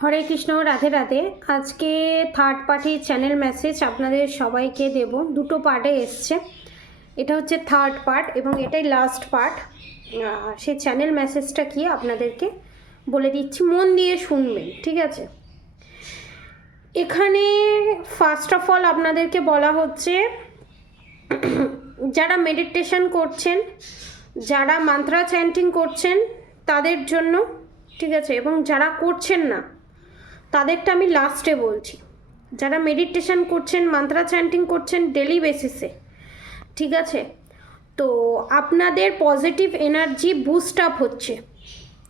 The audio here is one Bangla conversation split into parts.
হরে কৃষ্ণ, রাধে রাধে। আজকে থার্ড পার্টি চ্যানেল মেসেজ আপনাদের সবাইকে দেব। দুটো পার্টে এসছে, এটা হচ্ছে থার্ড পার্ট এবং এটাই লাস্ট পার্ট। সেই চ্যানেল মেসেজটা কি আপনাদেরকে বলে দিচ্ছি, মন দিয়ে শুনবেন, ঠিক আছে? এখানে ফার্স্ট অফ অল আপনাদেরকে বলা হচ্ছে, যারা মেডিটেশন করছেন, যারা মান্ত্রা চ্যান্টিং করছেন তাদের জন্য, ঠিক আছে? এবং যারা করছেন না তাদেরটা আমি লাস্টে বলছি। যারা মেডিটেশন করছেন, মান্ত্রা চ্যান্টিং করছেন ডেলি বেসিসে, ঠিক আছে, তো আপনাদের পজিটিভ এনার্জি বুস্ট আপ হচ্ছে,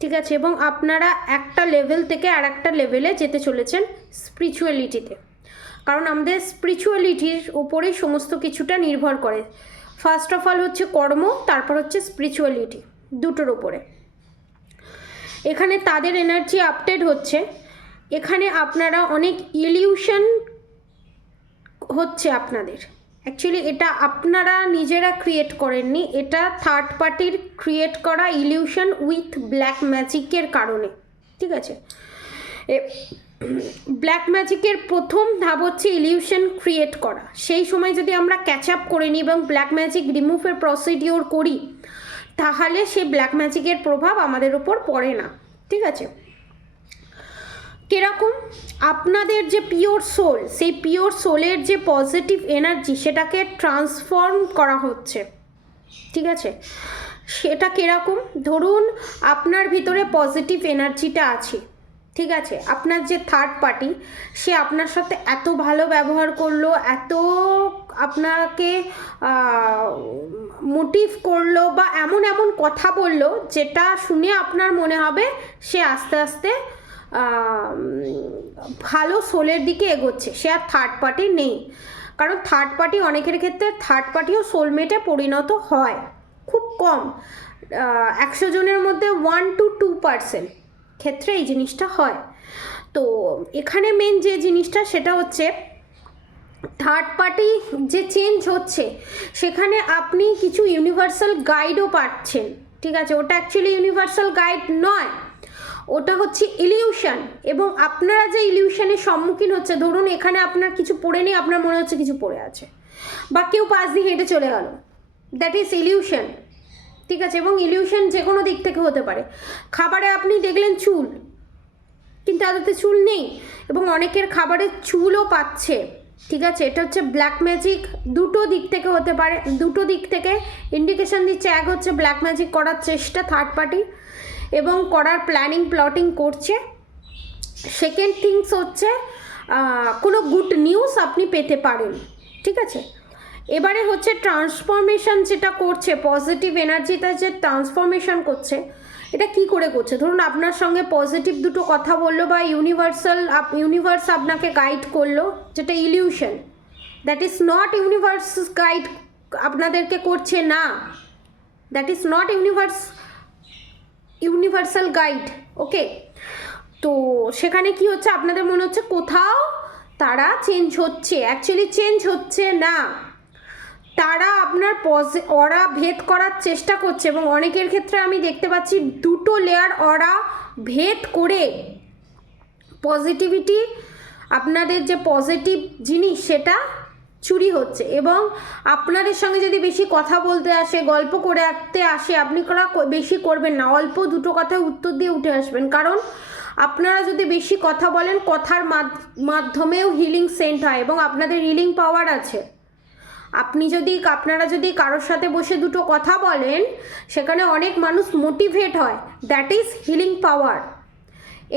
ঠিক আছে? এবং আপনারা একটা লেভেল থেকে আর একটা লেভেলে যেতে চলেছেন স্পিরিচুয়ালিটিতে, কারণ আমাদের স্পিরিচুয়ালিটির উপরেই সমস্ত কিছুটা নির্ভর করে। ফার্স্ট অফ অল হচ্ছে কর্ম, তারপর হচ্ছে স্পিরিচুয়ালিটি, দুটোর উপরে। এখানে তাদের এনার্জি আপডেট হচ্ছে। এখানে আপনারা অনেক ইলিউশন হচ্ছে আপনাদের, অ্যাকচুয়ালি এটা আপনারা নিজেরা ক্রিয়েট করেননি, এটা থার্ড পার্টির ক্রিয়েট করা ইলিউশন উইথ ব্ল্যাক ম্যাজিকের কারণে, ঠিক আছে? ব্ল্যাক ম্যাজিকের প্রথম ধাপ হচ্ছে ইলিউশন ক্রিয়েট করা। সেই সময় যদি আমরা ক্যাচ আপ করে নিই এবং ব্ল্যাক ম্যাজিক রিমুভের প্রসিডিওর করি, তাহলে সেই ব্ল্যাক ম্যাজিকের প্রভাব আমাদের উপর পড়ে না, ঠিক আছে? কিরকম? আপনাদের যে পিওর সোল, সেই পিওর সোলের যে পজিটিভ এনার্জি সেটাকে ট্রান্সফর্ম করা হচ্ছে, ঠিক আছে? সেটা কিরকম? ধরুন আপনার ভিতরে পজিটিভ এনার্জিটা আছে, ঠিক আছে, আপনার যে থার্ড পার্টি সে আপনার সাথে এত ভালো ব্যবহার করলো, এত আপনাকে মোটিভ করলো বা এমন এমন কথা বললো যেটা শুনে আপনার মনে হবে সে আস্তে আস্তে ভালো সোলের দিকে এগোচ্ছে, সে আর থার্ড পার্টি নেই। কারণ থার্ড পার্টি অনেকের ক্ষেত্রে থার্ড পার্টিও সোলমেটে পরিণত হয়, খুব কম, 100 জনের মধ্যে 1 to 2% ক্ষেত্রে এই জিনিসটা হয়। তো এখানে মেন যে জিনিসটা সেটা হচ্ছে থার্ড পার্টি যে চেঞ্জ হচ্ছে সেখানে আপনি কিছু ইউনিভার্সাল গাইডও পাচ্ছেন, ঠিক আছে? ওটা অ্যাকচুয়ালি ইউনিভার্সাল গাইড নয়, ওটা হচ্ছে ইলিউশন। এবং আপনারা যে ইলিউশনের সম্মুখীন হচ্ছে, ধরুন এখানে আপনার কিছু পড়ে নেই, আপনার মনে হচ্ছে কিছু পড়ে আছে, বা কেউ পাশ দিয়ে হেঁটে চলে গেল, দ্যাট ইজ ইলিউশন, ঠিক আছে? এবং ইলিউশন যে কোনো দিক থেকে হতে পারে। খাবারে আপনি দেখলেন চুল, কিন্তু তাদেরতে চুল নেই, এবং অনেকের খাবারে চুলও পাচ্ছে, ঠিক আছে? এটা হচ্ছে ব্ল্যাক ম্যাজিক, দুটো দিক থেকে হতে পারে, দুটো দিক থেকে ইন্ডিকেশন দিচ্ছে। এক হচ্ছে ব্ল্যাক ম্যাজিক করার চেষ্টা থার্ড পার্টি এবং করার প্ল্যানিং প্লটিং করছে। সেকেন্ড থিংস হচ্ছে কোনো গুড নিউজ আপনি পেতে পারেন, ঠিক আছে? এবারে হচ্ছে ট্রান্সফরমেশন যেটা করছে, পজিটিভ এনার্জিটা যে ট্রান্সফরমেশন করছে, এটা কি করে করছে? ধরুন আপনার সঙ্গে পজিটিভ দুটো কথা বললো বা ইউনিভার্স আপনাকে গাইড করলো, যেটা illusion, that is not universe guide আপনাদেরকে করছে না, that is not universal guide, okay? তো সেখানে কি হচ্ছে, আপনাদের মনে হচ্ছে কোথাও তারা চেঞ্জ হচ্ছে, অ্যাকচুয়ালি চেঞ্জ হচ্ছে না, তারা আপনার অরা ভেদ করার চেষ্টা করছে। এবং অনেকের ক্ষেত্রে আমি দেখতে পাচ্ছি দুটো লেয়ার অরা ভেদ করে পজিটিভিটি, আপনাদের যে পজিটিভ জিনিস সেটা চুরি হচ্ছে। এবং আপনাদের সঙ্গে যদি বেশি কথা বলতে আসে, গল্প করে আসতে আসে, আপনি বেশি করবেন না, অল্প দুটো কথায় উত্তর দিয়ে উঠে আসবেন। কারণ আপনারা যদি বেশি কথা বলেন, কথার মাধ্যমেও হিলিং সেন্ট হয় এবং আপনাদের হিলিং পাওয়ার আছে। আপনারা যদি কারোর সাথে বসে দুটো কথা বলেন, সেখানে অনেক মানুষ মোটিভেট হয়, that is healing power,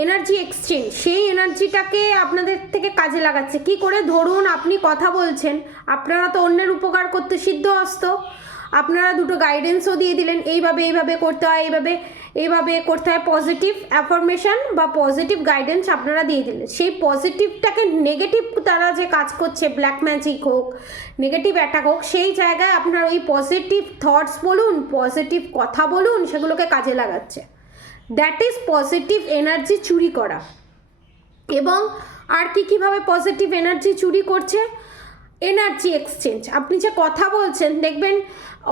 energy exchange. সেই এনার্জিটাকে আপনাদের থেকে কাজে লাগাচ্ছে কি করে? ধরুন আপনি কথা বলছেন, আপনারা তো অন্যের উপকার করতে সিদ্ধহস্ত, আপনারা দুটো গাইডেন্সও দিয়ে দিলেন, এইভাবে করতে হয়, এইভাবে করতে হয়, পজিটিভ অ্যাফার্মেশন বা পজিটিভ গাইডেন্স আপনারা দিয়ে দিলেন। সেই পজিটিভটাকে নেগেটিভ তারা যে কাজ করছে, ব্ল্যাক ম্যাজিক হোক, নেগেটিভ অ্যাটাক হোক, সেই জায়গায় আপনার ওই পজিটিভ থটস বলুন, পজিটিভ কথা বলুন, সেগুলোকে কাজে লাগাচ্ছে, দ্যাট ইজ পজিটিভ এনার্জি চুরি করা। এবং আর কীভাবে পজিটিভ এনার্জি চুরি করছে? Energy exchange. আপনি যে কথা বলছেন, দেখবেন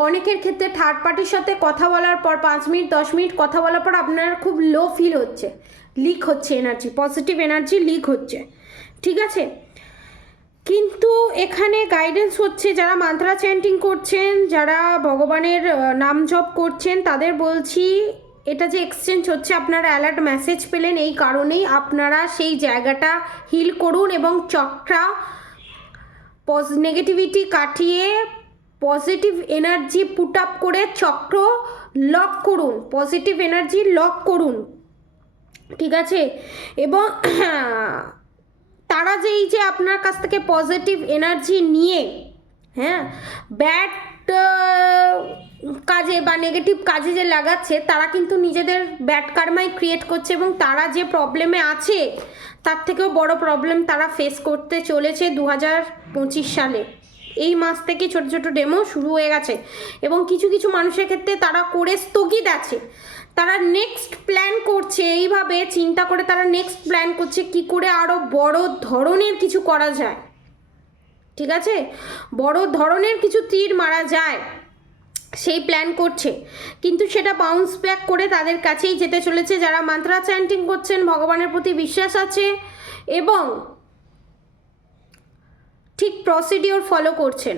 অনেকের ক্ষেত্রে থার্ড পার্টির সাথে কথা বলার পর 5 মিনিট 10 মিনিট কথা বলার পর আপনার খুব লো ফিল হচ্ছে, লিক হচ্ছে এনার্জি, পজিটিভ এনার্জি লিক হচ্ছে, ঠিক আছে। কিন্তু এখানে গাইডেন্স হচ্ছে যারা মান্ত্রা চ্যান্টিং করছেন, যারা ভগবানের নাম জপ করছেন, তাদের বলছি এটা যে এক্সচেঞ্জ হচ্ছে আপনারা অ্যালার্ট মেসেজ পেলেন, এই কারণেই আপনারা সেই জায়গাটা হিল করুন এবং চক্রা নেগেটিভিটি কাটিয়ে পজিটিভ এনার্জি পুট আপ করে চক্র লক করুন, পজিটিভ এনার্জি লক করুন, ঠিক আছে। এবং তারা যে এই যে আপনার কাছ থেকে পজিটিভ এনার্জি নিয়ে হ্যাঁ ব্যাড কাজে বা নেগেটিভ কাজে যে লাগাচ্ছে, তারা কিন্তু নিজেদের ব্যাড কার্মাই ক্রিয়েট করছে এবং তারা যে প্রবলেমে আছে তার থেকেও বড় প্রবলেম তারা ফেস করতে চলেছে 2025 সালে। এই মাস থেকে ছোট ছোট ডেমো শুরু হয়ে গেছে এবং কিছু কিছু মানুষের ক্ষেত্রে তারা করে স্থগিত আছে, তারা নেক্সট প্ল্যান করছে, এইভাবে চিন্তা করে তারা নেক্সট প্ল্যান করছে কি করে আরও বড় ধরনের কিছু করা যায়, ঠিক আছে, বড় ধরনের কিছু তীর মারা যায় সেই প্ল্যান করছে। কিন্তু সেটা বাউন্স ব্যাক করে তাদের কাছেই যেতে চলেছে যারা মান্ত্রা চ্যান্টিং করছেন, ভগবানের প্রতি বিশ্বাস আছে এবং ঠিক প্রসিডিওর ফলো করছেন।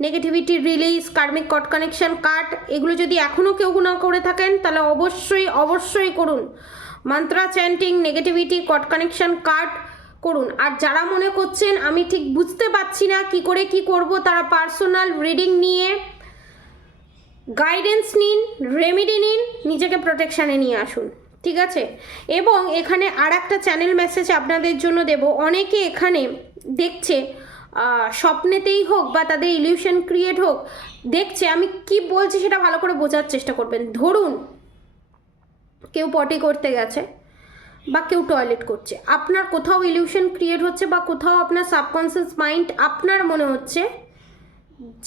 নেগেটিভিটি রিলিজ, কার্মিক কট কানেকশন কাট, এগুলো যদি এখনও কেউ না করে থাকেন তাহলে অবশ্যই অবশ্যই করুন। মান্ত্রা চ্যান্টিং, নেগেটিভিটি, কট কানেকশন কাট করুন। আর যারা মনে করছেন আমি ঠিক বুঝতে পারছি না কি করে কি করব, তারা পার্সোনাল রিডিং নিয়ে গাইডেন্স নিন, রেমেডি নিন, নিজেকে প্রোটেকশানে নিয়ে আসুন, ঠিক আছে। এবং এখানে আর একটা চ্যানেল মেসেজ আপনাদের জন্য দেব। অনেকে এখানে দেখছে স্বপ্নেতেই হোক বা তাদের ইলিউশন ক্রিয়েট হোক দেখছে, আমি কি বলছি সেটা ভালো করে বোঝার চেষ্টা করবেন। ধরুন কেউ পটি করতে গেছে বা কেউ টয়লেট করছে, আপনার কোথাও ইলিউশন ক্রিয়েট হচ্ছে বা কোথাও আপনার সাবকনসিয়াস মাইন্ড আপনার মনে হচ্ছে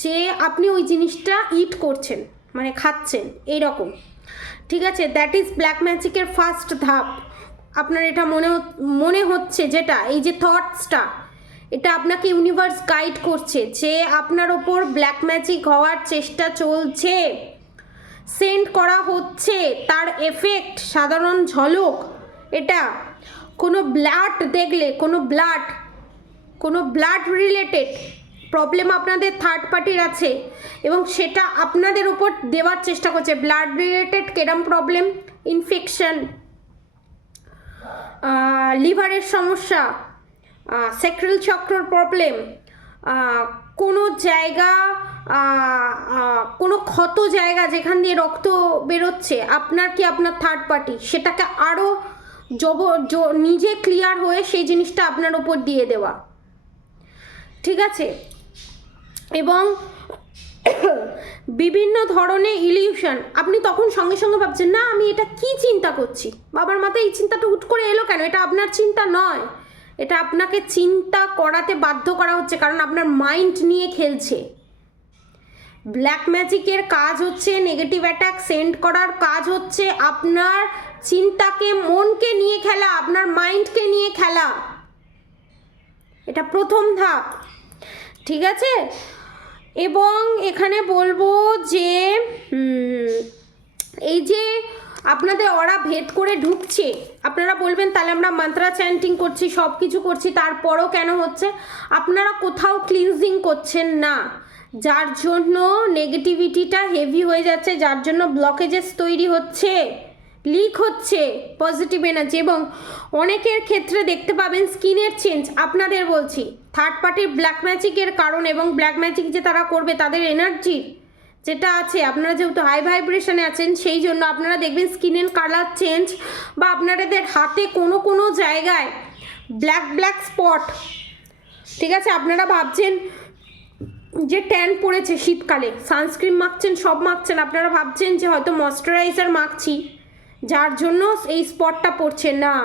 যে আপনি ওই জিনিসটা ইট করছেন, মানে খাচ্ছেন এইরকম, ঠিক আছে। দ্যাট ইজ ব্ল্যাক ম্যাজিকের ফার্স্ট ধাপ। আপনার এটা মনে হচ্ছে, যেটা এই যে থটসটা, এটা আপনাকে ইউনিভার্স গাইড করছে যে আপনার ওপর ব্ল্যাক ম্যাজিক হওয়ার চেষ্টা চলছে, সেন্ড করা হচ্ছে, তার এফেক্ট সাধারণ ঝলক এটা। কোনো ব্লাড দেখলে, কোনো ব্লাড রিলেটেড প্রবলেম আপনাদের থার্ড পার্টির আছে এবং সেটা আপনাদের উপর দেওয়ার চেষ্টা করছে। ব্লাড রিলেটেড কেরম প্রবলেম, ইনফেকশন, লিভারের সমস্যা, সেক্রেল চক্রর প্রবলেম, কোনো জায়গা, কোনো ক্ষত জায়গা যেখান দিয়ে রক্ত বেরোচ্ছে, আপনার কি আপনার থার্ড পার্টি সেটাকে আরও নিজে ক্লিয়ার হয়ে সেই জিনিসটা আপনার উপর দিয়ে দেওয়া, ঠিক আছে। এবং বিভিন্ন ধরনের ইলিউশন, আপনি তখন সঙ্গে সঙ্গে ভাবছেন না আমি এটা কি চিন্তা করছি, বাবার মাথায় এই চিন্তাটা হুট করে এলো কেন, এটা আপনার চিন্তা নয়, এটা আপনাকে চিন্তা করাতে বাধ্য করা হচ্ছে কারণ আপনার মাইন্ড নিয়ে খেলছে। ব্ল্যাক ম্যাজিকের কাজ হচ্ছে নেগেটিভ অ্যাটাক সেন্ড করার কাজ হচ্ছে আপনার চিন্তাকে, মনকে নিয়ে খেলা, আপনার মাইন্ডকে নিয়ে খেলা, এটা প্রথম ধাপ, ঠিক আছে। এবং এখানে বলবো যে এই যে আপনাদের ওরা ভেদ করে ঢুকছে, আপনারা বলবেন তাহলে আমরা মান্ত্রা চ্যান্টিং করছি, সব কিছু করছি, তারপরও কেন হচ্ছে? আপনারা কোথাও ক্লিনজিং করছেন না, যার জন্য নেগেটিভিটিটা হেভি হয়ে যাচ্ছে, যার জন্য ব্লকেজেস তৈরি হচ্ছে, লিক হচ্ছে পজিটিভ এনার্জি। এবং অনেকের ক্ষেত্রে দেখতে পাবেন স্কিনের চেঞ্জ, আপনাদের বলছি থার্ড পার্টির ব্ল্যাক ম্যাজিকের কারণ এবং ব্ল্যাক ম্যাজিক যে তারা করবে তাদের এনার্জি যেটা আছে, আপনারা যেহেতু হাই ভাইব্রেশনে আছেন সেই জন্য আপনারা দেখবেন স্কিনের কালার চেঞ্জ বা আপনাদের হাতে কোনো কোনো জায়গায় ব্ল্যাক স্পট, ঠিক আছে। আপনারা ভাবছেন যে ট্যান পড়েছে শীতকালে, সানস্ক্রিন মাখছেন, সব মাখছেন, আপনারা ভাবছেন যে হয়তো ময়শ্চারাইজার মাখছি যার জন্য এই স্পটটা পড়ছে না,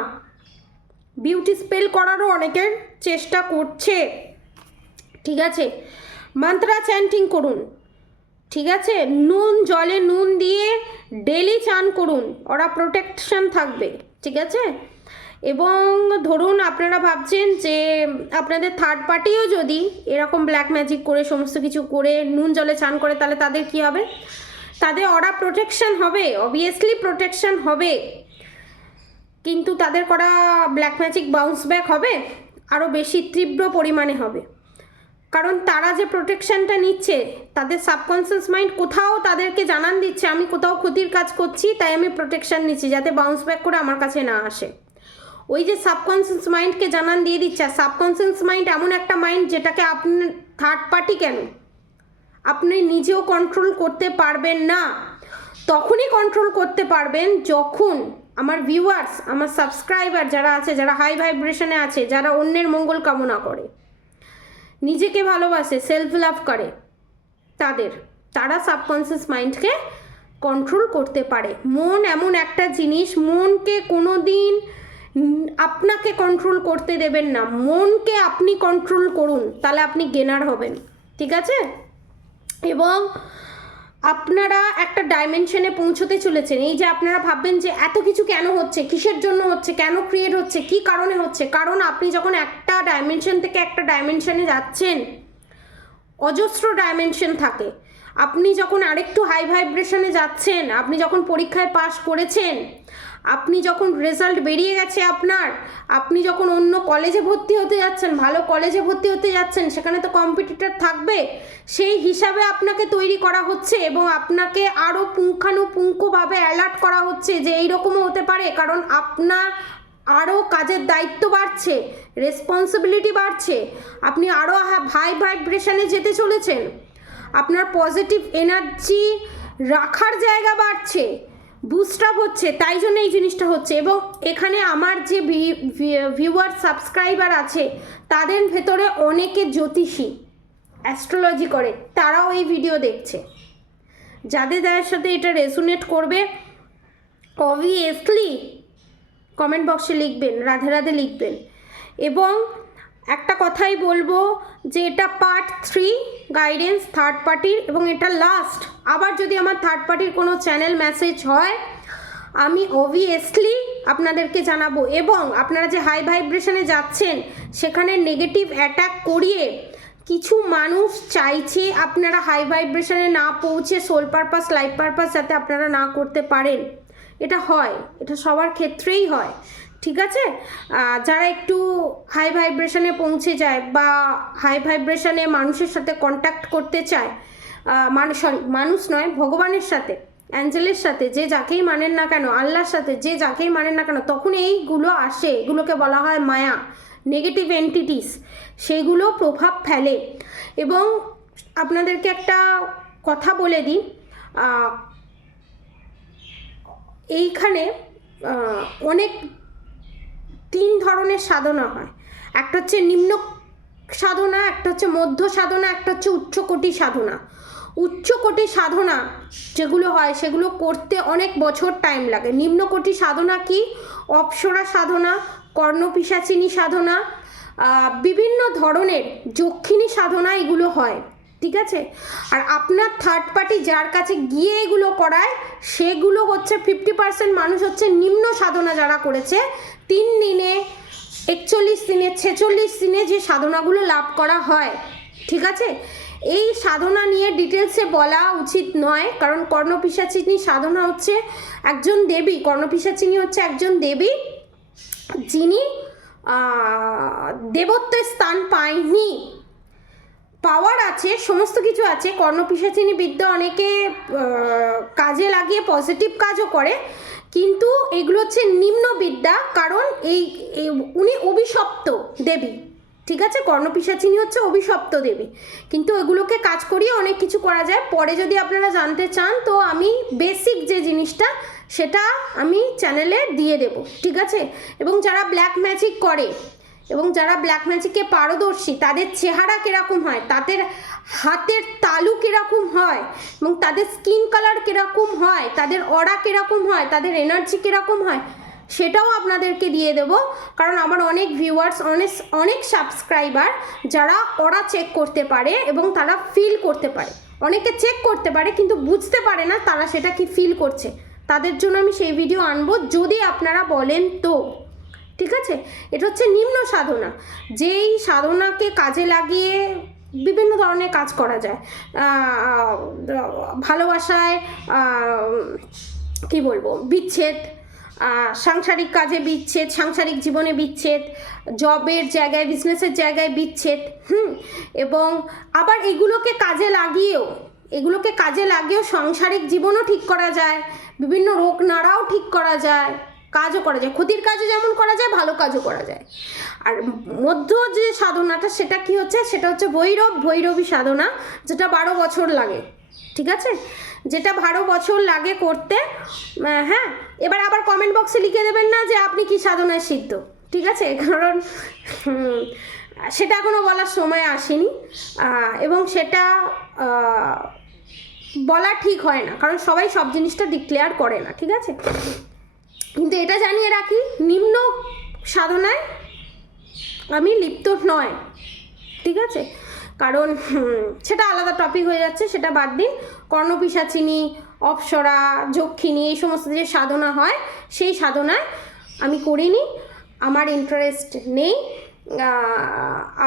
বিউটি স্পেল করারও অনেকের চেষ্টা করছে, ঠিক আছে। মান্ত্রা চ্যান্টিং করুন, ঠিক আছে, জলে নুন দিয়ে ডেলি চান করুন, ওরা প্রোটেকশন থাকবে, ঠিক আছে। এবং ধরুন আপনারা ভাবছেন যে আপনাদের থার্ড পার্টিও যদি এরকম ব্ল্যাক ম্যাজিক করে সমস্ত কিছু করে নুন জলে চান করে তাহলে তাদের কি হবে? তাদের ওরা প্রোটেকশন হবে, অবভিয়াসলি প্রোটেকশন হবে। কিন্তু তাদের করা ব্ল্যাক ম্যাজিক বাউন্স ব্যাক হবে, আরও বেশি তীব্র পরিমাণে হবে। কারণ তারা যে প্রোটেকশনটা নিচ্ছে, তাদের সাবকনসিয়াস মাইন্ড কোথাও তাদেরকে জানান দিচ্ছে আমি কোথাও ক্ষতির কাজ করছি, তাই আমি প্রোটেকশন নিচ্ছি যাতে বাউন্স ব্যাক করে আমার কাছে না আসে। ওই যে সাবকনসিয়াস মাইন্ডকে জানান দিয়ে দিচ্ছে। আর সাবকনসিয়াস মাইন্ড এমন একটা মাইন্ড যেটাকে আপনি থার্ড পার্টি কেন, আপনি নিজেও কন্ট্রোল করতে পারবেন না। তখনই কন্ট্রোল করতে পারবেন যখন আমার ভিউয়ার্স, আমার সাবস্ক্রাইবার যারা আছে, যারা হাই ভাইব্রেশনে আছে, যারা অন্যের মঙ্গল কামনা করে, নিজেকে ভালোবাসে, সেলফ লাভ করে, তারা সাবকনসিয়াস মাইন্ডকে কন্ট্রোল করতে পারে। মন এমন একটা জিনিস, মনকে কোনো দিন আপনাকে কন্ট্রোল করতে দেবেন না, মনকে আপনি কন্ট্রোল করুন, তাহলে আপনি গেনার হবেন। ঠিক আছে? এবং আপনারা একটা ডাইমেনশনে পৌঁছতে চলেছেন। এই যে আপনারা ভাববেন যে এত কিছু কেন হচ্ছে, কিসের জন্য হচ্ছে, কেন ক্রিয়েট হচ্ছে, কি কারণে হচ্ছে, কারণ আপনি যখন একটা ডাইমেনশন থেকে একটা ডাইমেনশনে যাচ্ছেন, অজস্র ডাইমেনশন থাকে। আপনি যখন আরেকটু হাই ভাইব্রেশনে যাচ্ছেন, আপনি যখন পরীক্ষায় পাস করেছেন, আপনি যখন রেজাল্ট বেরিয়ে গেছে আপনার, আপনি যখন অন্য কলেজে ভর্তি হতে যাচ্ছেন, ভালো কলেজে ভর্তি হতে যাচ্ছেন, সেখানে তো কম্পিটিটর থাকবে, সেই হিসাবে আপনাকে তৈরি করা হচ্ছে এবং আপনাকে আরও পুঙ্খানুপুঙ্খভাবে অ্যালার্ট করা হচ্ছে যে এইরকমও হতে পারে। কারণ আপনার আরও কাজের দায়িত্ব বাড়ছে, রেসপন্সিবিলিটি বাড়ছে, আপনি আরও হাই ভাইব্রেশনে যেতে চলেছেন, আপনার পজিটিভ এনার্জি রাখার জায়গা বাড়ছে, বুস্ট আপ হচ্ছে, তাই জন্য এই জিনিসটা হচ্ছে। এবং এখানে আমার যে ভিউয়ার সাবস্ক্রাইবার আছে, তাদের ভেতরে অনেকে জ্যোতিষী, অ্যাস্ট্রোলজি করে, তারাও এই ভিডিও দেখছে। যাদের সাথে এটা রেজোনেট করবে অবভিয়াসলি কমেন্ট বক্সে লিখবেন, রাধে রাধে লিখবেন। এবং একটা কথাই বলবো যে এটা পার্ট 3 গাইডেন্স থার্ড পার্টির, এবং এটা লাস্ট। আবার যদি আমার থার্ড পার্টির কোনো চ্যানেল মেসেজ হয়, আমি অবভিয়াসলি আপনাদেরকে জানাবো। এবং আপনারা যে হাই ভাইব্রেশনে যাচ্ছেন, সেখানে নেগেটিভ অ্যাটাক করিয়ে কিছু মানুষ চাইছে আপনারা হাই ভাইব্রেশনে না পৌঁছে সোল পারপাস, লাইফ পারপাস যাতে আপনারা না করতে পারেন। এটা হয়, এটা সবার ক্ষেত্রেই হয়। ঠিক আছে? যারা একটু হাই ভাইব্রেশনে পৌঁছে যায় বা হাই ভাইব্রেশনে মানুষের সাথে কন্ট্যাক্ট করতে চায়, মানুষ নয়, ভগবানের সাথে, অ্যাঞ্জেলের সাথে, যে যাকেই মানেন না কেন, আল্লাহর সাথে যে যাকেই মানেন না কেন, তখন এইগুলো আসে, এগুলোকে বলা হয় মায়া, নেগেটিভ এন্টিটিস, সেগুলো প্রভাব ফেলে। এবং আপনাদেরকে একটা কথা বলে দিই, এইখানে অনেক 3 ধরনের সাধনা হয়। একটা হচ্ছে নিম্ন সাধনা, একটা হচ্ছে মধ্য সাধনা, একটা হচ্ছে উচ্চকোটি সাধনা। উচ্চকোটি সাধনা যেগুলো হয় সেগুলো করতে অনেক বছর টাইম লাগে। নিম্নকোটি সাধনা কি? অপ্সরা সাধনা, কর্ণপিশাচিনী সাধনা, বিভিন্ন ধরনের যক্ষিণী সাধনা, এগুলো হয়। ঠিক আছে? আর আপনার থার্ড পার্টি যার কাছে গিয়ে এগুলো করায়, সেগুলো হচ্ছে 50% মানুষ হচ্ছে নিম্ন সাধনা যারা করেছে, 3 দিনে, 41 দিনে, 46 দিনে যে সাধনাগুলো লাভ করা হয়। ঠিক আছে? এই সাধনা নিয়ে ডিটেলসে বলা উচিত নয়, কারণ কর্ণপিশাচিনী সাধনা হচ্ছে একজন দেবী, কর্ণপিশাচিনী হচ্ছে একজন দেবী যিনি দেবত্বের স্থান পায়নি, পাওয়ার আছে, সমস্ত কিছু আছে। কর্ণপিশাচিনী বিদ্যা অনেকে কাজে লাগিয়ে পজিটিভ কাজও করে, কিন্তু এগুলো হচ্ছে নিম্ন বিদ্যা, কারণ উনি অভিশপ্ত দেবী। ঠিক আছে? কর্ণপিশাচিনী হচ্ছে অভিশপ্ত দেবী, কিন্তু এগুলোকে কাজ করিয়ে অনেক কিছু করা যায়। পরে যদি আপনারা জানতে চান তো আমি বেসিক যে জিনিসটা সেটা আমি চ্যানেলে দিয়ে দেব। ঠিক আছে? এবং যারা ব্ল্যাক ম্যাজিক করে এবং যারা ব্ল্যাক ম্যাজিকে পারদর্শী, তাদের চেহারা কীরকম হয়, তাদের হাতের তালু কীরকম হয়, এবং তাদের স্কিন কালার কীরকম হয়, তাদের অরা কীরকম হয়, তাদের এনার্জি কীরকম হয়, সেটাও আপনাদেরকে দিয়ে দেব। কারণ আমার অনেক ভিউয়ার্স, অনেক সাবস্ক্রাইবার যারা অরা চেক করতে পারে এবং তারা ফিল করতে পারে। অনেকে চেক করতে পারে কিন্তু বুঝতে পারে না তারা সেটা কি ফিল করছে, তাদের জন্য আমি সেই ভিডিও আনবো যদি আপনারা বলেন তো। ঠিক আছে? এটা হচ্ছে নিম্ন সাধনা, যেই সাধনাকে কাজে লাগিয়ে বিভিন্ন ধরনের কাজ করা যায়। ভালোবাসায় কি বলবো, বিচ্ছেদ, সাংসারিক কাজে বিচ্ছেদ, সাংসারিক জীবনে বিচ্ছেদ, জবের জায়গায়, বিজনেসের জায়গায় বিচ্ছেদ, এবং আবার এগুলোকে কাজে লাগিয়েও সাংসারিক জীবনও ঠিক করা যায়, বিভিন্ন রোগ নাড়াও ঠিক করা যায়, কাজও করা যায়, ক্ষতির কাজও যেমন করা যায়, ভালো কাজও করা যায়। আর মধ্য যে সাধনাটা সেটা কি হচ্ছে, সেটা হচ্ছে ভৈরবী সাধনা, যেটা 12 বছর লাগে, ঠিক আছে, যেটা 12 বছর লাগে করতে। হ্যাঁ, এবার আবার কমেন্ট বক্সে লিখে দেবেন না যে আপনি কি সাধনায় সিদ্ধ, ঠিক আছে, কারণ সেটা এখনও বলার সময় আসেনি, এবং সেটা বলা ঠিক হয় না, কারণ সবাই সব জিনিসটা ডিক্লেয়ার করে না, ঠিক আছে। কিন্তু এটা জানিয়ে রাখি, নিম্ন সাধনায় আমি লিপ্ত নয়, ঠিক আছে, কারণ সেটা আলাদা টপিক হয়ে যাচ্ছে, সেটা বাদ দিন। কর্ণপিশাচিনী, অপ্সরা, যক্ষিণী, এই সমস্ত যে সাধনা হয় সেই সাধনায় আমি করিনি, আমার ইন্টারেস্ট নেই।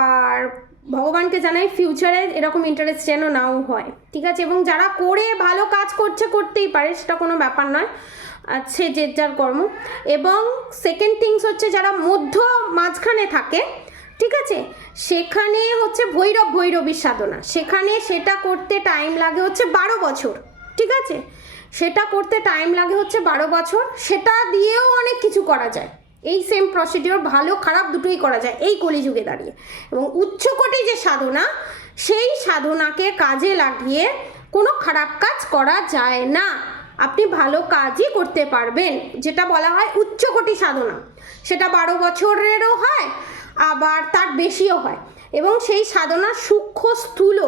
আর ভগবানকে জানাই ফিউচারে এরকম ইন্টারেস্ট যেন নাও হয়, ঠিক আছে। এবং যারা করে ভালো কাজ করতেই পারে, সেটা কোনো ব্যাপার নয়, সে যে যার কর্ম। এবং সেকেন্ড থিংস হচ্ছে, যারা মাঝখানে থাকে, ঠিক আছে, সেখানে হচ্ছে ভৈরবীর সাধনা, সেটা করতে টাইম লাগে হচ্ছে 12 বছর, ঠিক আছে, সেটা করতে টাইম লাগে হচ্ছে 12 বছর। সেটা দিয়েও অনেক কিছু করা যায়, এই সেম প্রসিডিওর ভালো খারাপ দুটোই করা যায় এই কলিযুগে দাঁড়িয়ে। এবং উচ্চকোটি যে সাধনা, সেই সাধনাকে কাজে লাগিয়ে কোনো খারাপ কাজ করা যায় না, আপনি ভালো কাজই করতে পারবেন, যেটা বলা হয় উচ্চকোটি সাধনা। সেটা 12 বছরেরও হয়, আবার তার বেশিও হয়। এবং সেই সাধনা সূক্ষ্ম স্থূল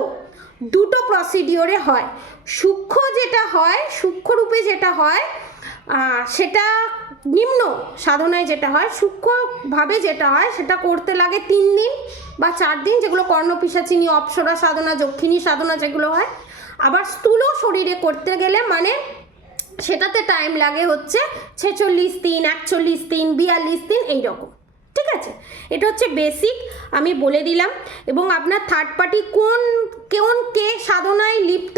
দুটো প্রসিডিওরে হয়। সূক্ষ্মরূপে যেটা হয় সেটা নিম্ন সাধনায় যেটা হয়, সূক্ষ্মভাবে যেটা হয়, সেটা করতে লাগে 3 দিন বা 4 দিন, যেগুলো কর্ণপিশাচিনী, অপ্সরা সাধনা, যক্ষিণী সাধনা যেগুলো হয়। আবার স্থূল শরীরে করতে গেলে মানে সেটাতে টাইম লাগে হচ্ছে 46 দিন, 41 দিন, 42 দিন, এইরকম, ঠিক আছে। এটা হচ্ছে বেসিক, আমি বলে দিলাম। এবং আপনার থার্ড পার্টি কে সাধনায় লিপ্ত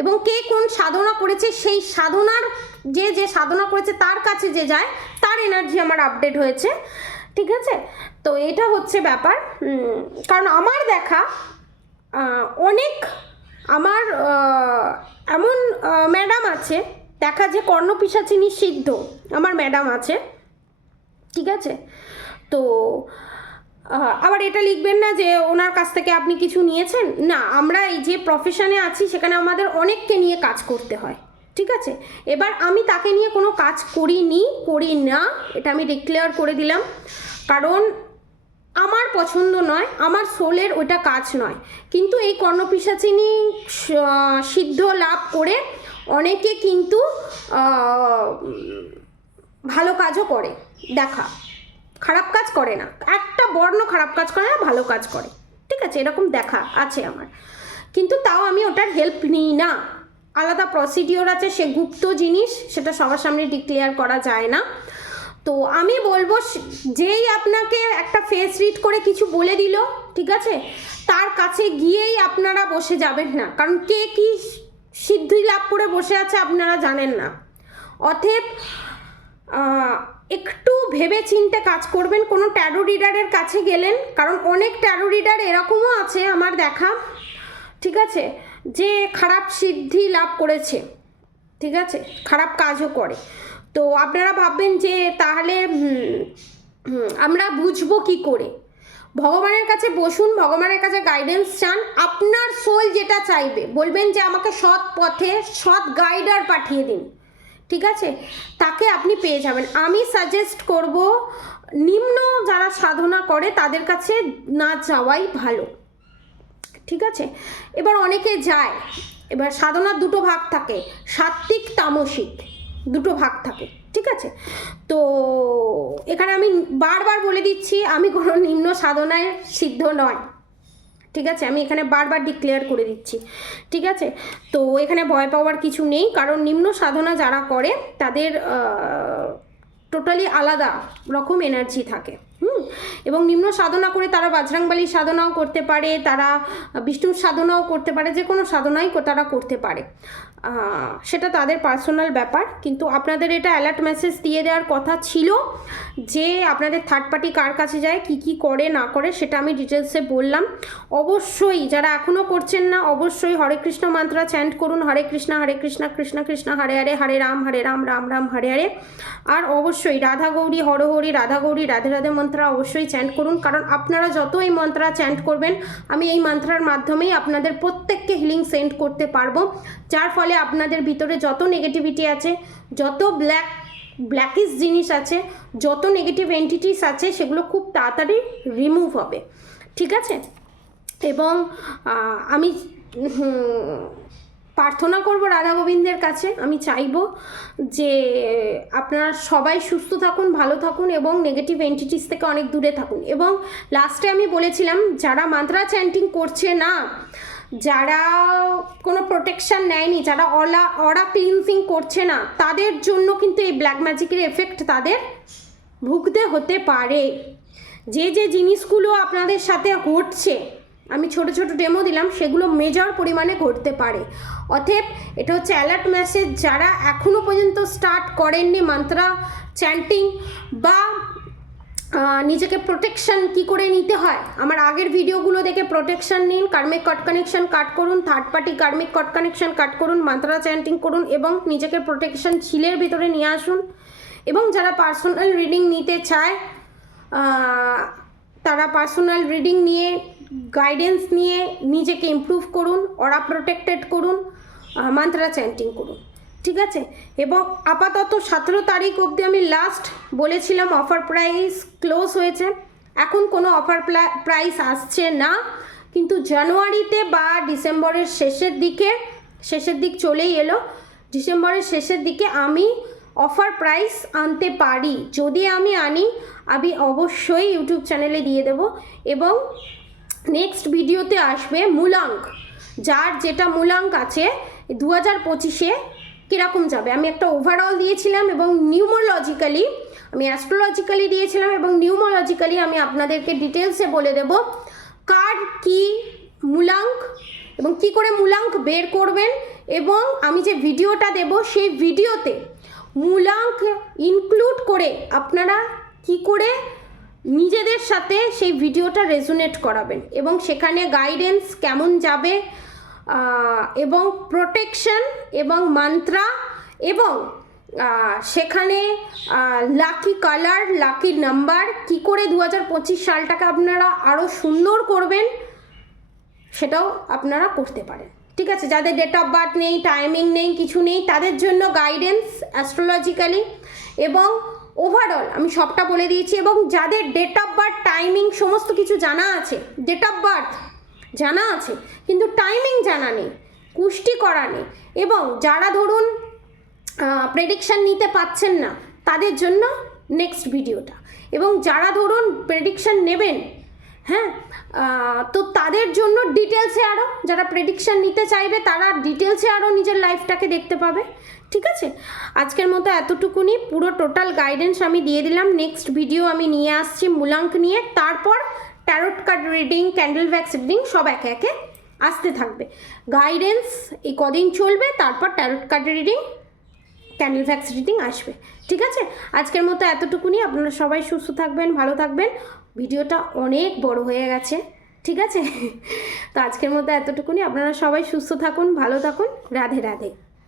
এবং কে কোন সাধনা করেছে, সেই সাধনার যে সাধনা করেছে তার কাছে যে যায়, তার এনার্জি আমার আপডেট হয়েছে, ঠিক আছে। তো এটা হচ্ছে ব্যাপার, কারণ আমার দেখা অনেক, আমার এমন ম্যাডাম আছে দেখা, যে কর্ণপিশাচিনী সিদ্ধ আমার ম্যাডাম আছে, ঠিক আছে। তো আবার এটা লিখবেন না যে ওনার কাছ থেকে আপনি কিছু নিয়েছেন, না, আমরা এই যে প্রফেশনে আছি সেখানে আমাদের অনেককে নিয়ে কাজ করতে হয়, ঠিক আছে। এবার আমি তাকে নিয়ে কোনো কাজ করি না, এটা আমি ডিক্লেয়ার করে দিলাম, কারণ আমার পছন্দ নয়, আমার সোলের ওটা কাজ নয়। কিন্তু এই কর্ণপিশাচিনী সিদ্ধ লাভ করে অনেকে কিন্তু ভালো কাজও করে, দেখা, খারাপ কাজ করে না, একটা বর্ণ খারাপ কাজ করে না, ভালো কাজ করে, ঠিক আছে, এরকম দেখা আছে আমার। কিন্তু তাও আমি ওটার হেল্প নিই না, আলাদা প্রসিডিওর আছে, সে গুপ্ত জিনিস, সেটা সবার সামনে ডিক্লেয়ার করা যায় না। তো আমি বলবো, যেই আপনাকে একটা ফেস রিড করে কিছু বলে দিল, ঠিক আছে, তার কাছে গিয়েই আপনারা বসে যাবেন না, কারণ কে কি সিদ্ধি লাভ করে বসে আছে আপনারা জানেন না। অতএব একটু ভেবে চিন্তে কাজ করবেন কোনো ট্যারো রিডারের কাছে গেলেন, কারণ অনেক ট্যারো রিডার এরকমও আছে আমার দেখা, ঠিক আছে, যে খারাপ সিদ্ধি লাভ করেছে, ঠিক আছে, খারাপ কাজও করে। তো আপনারা ভাববেন যে তাহলে আমরা বুঝবো কি করে? ভগবানের কাছে বসুন, ভগবানের কাছে গাইডেন্স চান, আপনার সোল যেটা চাইবে বলবেন যে আমাকে সৎ পথে সৎ গাইডার পাঠিয়ে দিন, ঠিক আছে, তাকে আপনি পেয়ে যাবেন। আমি সাজেস্ট করব নিম্ন যারা সাধনা করে তাদের কাছে না যাওয়াই ভালো, ঠিক আছে। এবার অনেকে যায়, এবার সাধনার দুটো ভাগ থাকে, সাত্ত্বিক তামসিক দুটো ভাগ থাকে, ঠিক আছে। তো এখানে আমি বারবার বলে দিচ্ছি, আমি কোনো নিম্ন সাধনায় সিদ্ধ নয়, ঠিক আছে, আমি এখানে বারবার ডিক্লেয়ার করে দিচ্ছি, ঠিক আছে। তো এখানে ভয় পাওয়ার কিছু নেই, কারণ নিম্ন সাধনা যারা করে তাদের টোটালি আলাদা রকম এনার্জি থাকে, এবং নিম্ন সাধনা করে তারা বাজরাংবালির সাধনাও করতে পারে, তারা বিষ্ণুর সাধনাও করতে পারে, যে কোনো সাধনাই তারা করতে পারে। সেটা তাদের পার্সোনাল ব্যাপার, কিন্তু আপনাদের এটা অ্যালার্ট মেসেজ দিয়ে দেওয়ার কথা ছিল যে আপনাদের থার্ড পার্টি কার কাছে যায়, কি কি করে না করে সেটা আমি ডিটেলসে বললাম। অবশ্যই যারা এখনও করছেন না, অবশ্যই হরে কৃষ্ণ মান্ত্রা চ্যান্ট করুন, হরে কৃষ্ণ কৃষ্ণ কৃষ্ণ হরে হরে, হরে রাম রাম রাম হরে হরে। আর অবশ্যই রাধা গৌরী হর হরি, রাধা গৌরী রাধে রাধে মন্ত্রা অবশ্যই চ্যান্ট করুন, কারণ আপনারা যত এই মন্ত্রা চ্যান্ট করবেন আমি এই মন্ত্রার মাধ্যমেই আপনাদের প্রত্যেককে হিলিং সেন্ড করতে পারবো, যার ফলে আপনাদের ভিতরে যত নেগেটিভিটি আছে, যত ব্ল্যাকিশ জিনিস আছে, যত নেগেটিভ এন্টিটিস আছে, সেগুলো খুব তাড়াতাড়ি রিমুভ হবে। ঠিক আছে? এবং আমি প্রার্থনা করব রাধা গোবিন্দের কাছে, আমি চাইব যে আপনারা সবাই সুস্থ থাকুন, ভালো থাকুন এবং নেগেটিভ এন্টিটিস থেকে অনেক দূরে থাকুন। এবং লাস্টে আমি বলেছিলাম যারা মান্ত্রা চ্যান্টিং করছে না, যারা কোনো প্রোটেকশান নেয়নি, যারা অরা ক্লিনজিং করছে না, তাদের জন্য কিন্তু এই ব্ল্যাক ম্যাজিকের এফেক্ট তাদের ভুগতে হতে পারে। যে যে জিনিসগুলো আপনাদের সাথে ঘটছে, আমি ছোট ছোট ডেমো দিলাম, সেগুলো মেজর পরিমাণে ঘটতে পারে। অতএব এটা হচ্ছে অ্যালার্ট মেসেজ, যারা এখনও পর্যন্ত স্টার্ট করেননি মান্ত্রা চ্যান্টিং বা নিজেকে প্রোটেকশান কি করে নিতে হয়, আমার আগের ভিডিওগুলো দেখে প্রোটেকশান নিন, কার্মিক কট কানেকশন কাট করুন, থার্ড পার্টি কার্মিক কট কানেকশন কাট করুন, মান্ত্রা চ্যান্টিং করুন এবং নিজেকে প্রোটেকশান ছিলের ভিতরে নিয়ে আসুন। এবং যারা পার্সোনাল রিডিং নিতে চায় তারা পার্সোনাল রিডিং নিয়ে, গাইডেন্স নিয়ে নিজেকে ইমপ্রুভ করুন, অরা প্রোটেক্টেড করুন, মান্ত্রা চ্যান্টিং করুন। ঠিক আছে? এবং আপাতত 17 তারিখ অবধি আমি লাস্ট বলেছিলাম অফার প্রাইস ক্লোজ হয়েছে, এখন কোনো অফার প্রাইস আসছে না, কিন্তু জানুয়ারিতে বা ডিসেম্বরের শেষের দিক চলেই এলো, ডিসেম্বরের শেষের দিকে আমি অফার প্রাইস আনতে পারি। যদি আমি আনি, আমি অবশ্যই ইউটিউব চ্যানেলে দিয়ে দেব। এবং নেক্সট ভিডিওতে আসবে মূলাঙ্ক, যার যেটা মূলাঙ্ক আছে 2025-এ কীরকম যাবে। আমি একটা ওভারঅল দিয়েছিলাম এবং নিউমোলজিক্যালি, আমি অ্যাস্ট্রোলজিক্যালি দিয়েছিলাম এবং নিউমোলজিক্যালি আমি আপনাদেরকে ডিটেলসে বলে দেব কার কি মূলাঙ্ক এবং কি করে মূলাঙ্ক বের করবেন। এবং আমি যে ভিডিওটা দেব সেই ভিডিওতে মূলাঙ্ক ইনক্লুড করে আপনারা কি করে নিজেদের সাথে সেই ভিডিওটা রেজোনেট করাবেন এবং সেখানে গাইডেন্স কেমন যাবে এবং প্রোটেকশন এবং মন্ত্রা এবং সেখানে লাকি কালার, লাকি নাম্বার, কি করে 2025 সালটাকে আপনারা আরও সুন্দর করবেন সেটাও আপনারা করতে পারেন। ঠিক আছে? যাদের ডেট অফ বার্থ নেই, টাইমিং নেই, কিছু নেই, তাদের জন্য গাইডেন্স অ্যাস্ট্রোলজিক্যালি এবং ওভারঅল আমি সবটা বলে দিয়েছি। এবং যাদের ডেট অফ বার্থ, টাইমিং সমস্ত কিছু জানা আছে, ডেট অফ বার্থ জানা আছে কিন্তু টাইমিং জানা নেই, কুষ্টি করা নেই, এবং যারা ধরুন প্রেডিকশান নিতে পাচ্ছেন না, তাদের জন্য নেক্সট ভিডিওটা। এবং যারা ধরুন প্রেডিকশান নেবেন, হ্যাঁ, তো তাদের জন্য ডিটেলসে আরও, যারা প্রেডিকশান নিতে চাইবে তারা ডিটেলসে আরও নিজের লাইফটাকে দেখতে পাবে। ঠিক আছে? আজকের মতো এতটুকুনি, পুরো টোটাল গাইডেন্স আমি দিয়ে দিলাম। নেক্সট ভিডিও আমি নিয়ে আসছি মূলাঙ্ক নিয়ে, তারপর tarot card reading, candle Vax reading সব একে একে আসতে থাকবে। গাইডেন্স এই কদিন চলবে, তারপর tarot card reading, candle Vax reading আসবে। ঠিক আছে? আজকের মতো এতটুকুনি, আপনারা সবাই সুস্থ থাকবেন, ভালো থাকবেন। ভিডিওটা অনেক বড় হয়ে গেছে। ঠিক আছে? তো আজকের মতো এতটুকুনি, আপনারা সবাই সুস্থ থাকুন, ভালো থাকুন, রাধে রাধে।